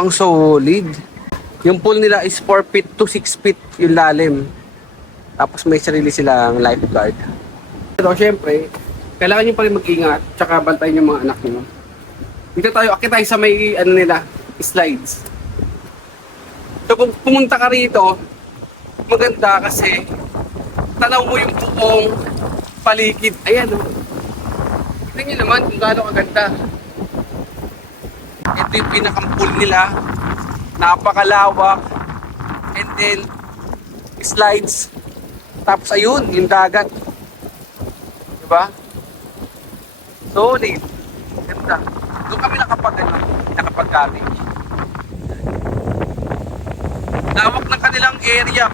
Ang solid. Yung pool nila is 4 feet to 6 feet yung lalim. Tapos may sarili silang lifeguard. Pero syempre, kailangan nyo pa rin mag-ingat. Tsaka bantayan yung mga anak nyo. Dito tayo, akit tayo sa may ano nila, slides. So kung pumunta ka rito, maganda kasi tanaw mo yung buong paligid. Ayan o. Tignan nyo naman kung gaano kaganda. Ito yung pinakang pool nila. Napakalawak. And then, slides. Tapos ayun, yung dagat. Diba? Solid. Ganda. Doon kami nakapag-cottage. Lawak ng kanilang area.